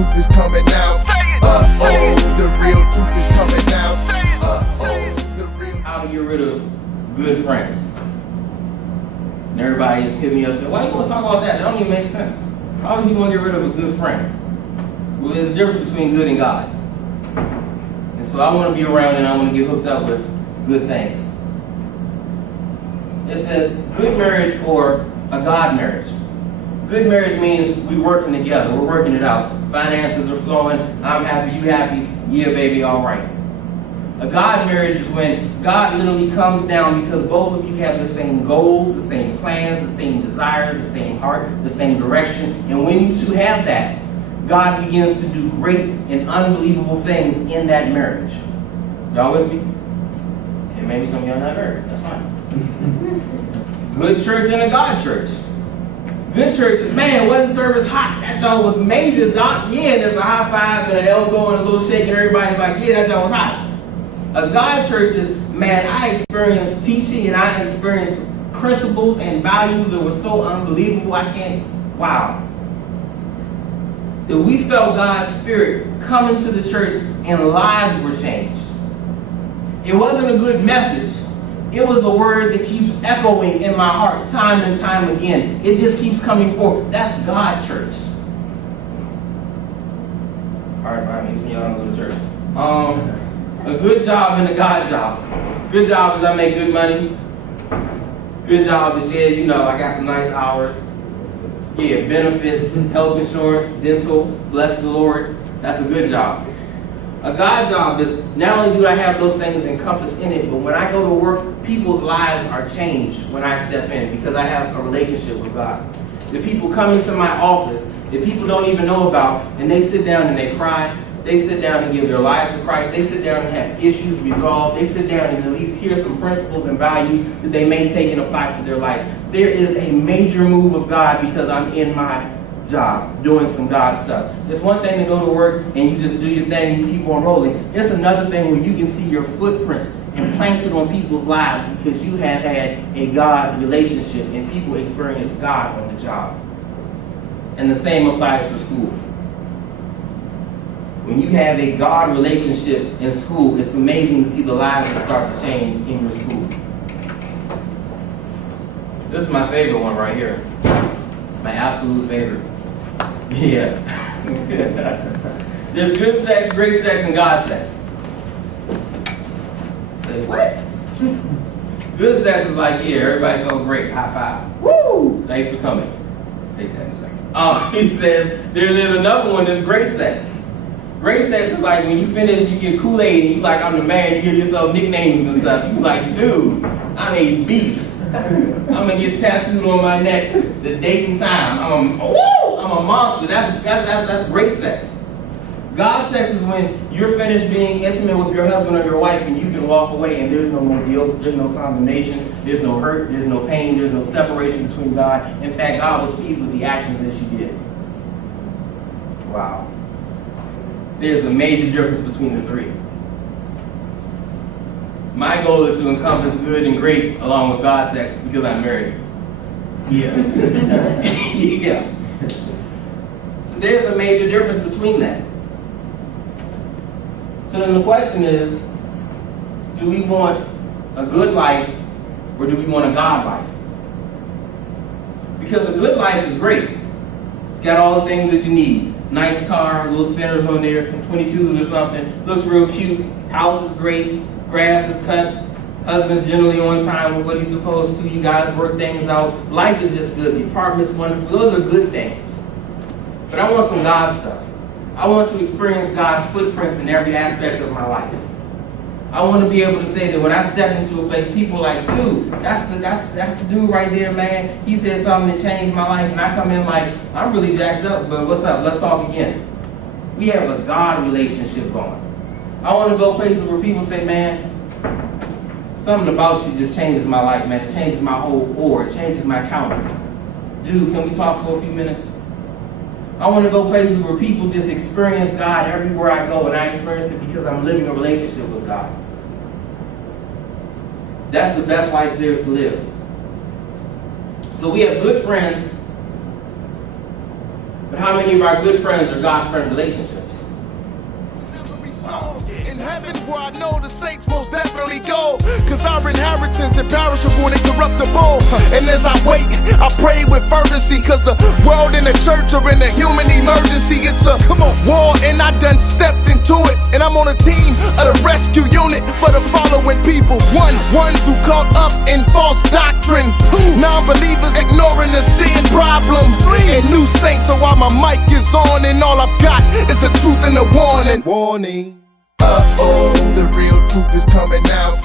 truth is coming out. Uh-oh, the real truth is coming out. Uh-oh, the real. How to get rid of good friends. And everybody hit me up and said, why are you going to talk about that? That don't even make sense. How is you going to get rid of a good friend? Well, there's a difference between good and God. And so I want to be around and I want to get hooked up with good things. It says good marriage or a God marriage. Good marriage means we're working together. We're working it out. Finances are flowing. I'm happy, you happy. Yeah, baby, all right. A God marriage is when God literally comes down because both of you have the same goals, the same plans, the same desires, the same heart, the same direction. And when you two have that, God begins to do great and unbelievable things in that marriage. Y'all with me? Okay, maybe some of y'all not married. That's fine. Good church and a God church. Good church is, man, wasn't service hot? That y'all was major, doc. Yeah, and there's a high five and an elbow and a little shake and everybody's like, yeah, that y'all was hot. A God church is, man, I experienced teaching and I experienced principles and values that were so unbelievable. Wow. That we felt God's Spirit come into the church and lives were changed. It wasn't a good message. It was a word that keeps echoing in my heart time and time again. It just keeps coming forth. That's God church. All right, fine. Maybe y'all don't go to church. A good job and a God job. Good job is I make good money. Good job is, yeah, you know, I got some nice hours. Yeah, benefits, health insurance, dental, bless the Lord. That's a good job. A God job is, not only do I have those things encompassed in it, but when I go to work, people's lives are changed when I step in because I have a relationship with God. The people come into my office that people don't even know about, and they sit down and they cry. They sit down and give their lives to Christ. They sit down and have issues resolved. They sit down and at least hear some principles and values that they may take and apply to their life. There is a major move of God because I'm in my job doing some God stuff. It's one thing to go to work and you just do your thing and you keep on rolling. It's another thing where you can see your footprints implanted on people's lives because you have had a God relationship and people experience God on the job. And the same applies for school. When you have a God relationship in school, it's amazing to see the lives that start to change in your school. This is my favorite one right here. My absolute favorite. Yeah. There's good sex, great sex, and God sex. Say what? Good sex is like, yeah, everybody felt great. High five. Woo! Thanks for coming. Take that in a second. He says there's another one that's great sex. Great sex is like when you finish, you get Kool-Aid and you like, I'm the man, you give yourself nicknames and stuff. You like, dude, I'm a beast. I'm gonna get tattooed on my neck the date and time. I'm a monster. That's great sex. God sex is when you're finished being intimate with your husband or your wife and you can walk away and there's no more guilt, there's no condemnation, there's no hurt, there's no pain, there's no separation between God. In fact, God was pleased with the actions that she did. Wow. There's a major difference between the three. My goal is to encompass good and great along with God's sex because I'm married. Yeah. Yeah. So there's a major difference between that. So then the question is, do we want a good life or do we want a God life? Because a good life is great. It's got all the things that you need. Nice car, little spinners on there, 22s or something. Looks real cute. House is great. Grass is cut. Husband's generally on time with what he's supposed to. You guys work things out. Life is just good. The apartment's wonderful. Those are good things. But I want some God stuff. I want to experience God's footprints in every aspect of my life. I want to be able to say that when I step into a place, people are like, dude, that's the dude right there, man. He said something that changed my life, and I come in like, I'm really jacked up, but what's up? Let's talk again. We have a God relationship going. I want to go places where people say, man, something about you just changes my life, man. It changes my whole aura. It changes my countenance. Dude, can we talk for a few minutes? I want to go places where people just experience God everywhere I go, and I experience it because I'm living a relationship with God. That's the best life there is to live. So we have good friends But how many of our good friends are God-friend relationships? In heaven where I know the saints most definitely go, cause our inheritance imperishable and incorruptible. And as I wait, I pray with fervency, cause the world and the church are in a human emergency. It's a war and I done stepped into it, and I'm on a team of the rescue unit for the following people. One, ones who caught up in false doctrine. Two, non-believers ignoring the sin problem. Three, and new saints. So while my mic is on and all I've got is the truth and the warning. Warning. Uh-oh, the real truth is coming out.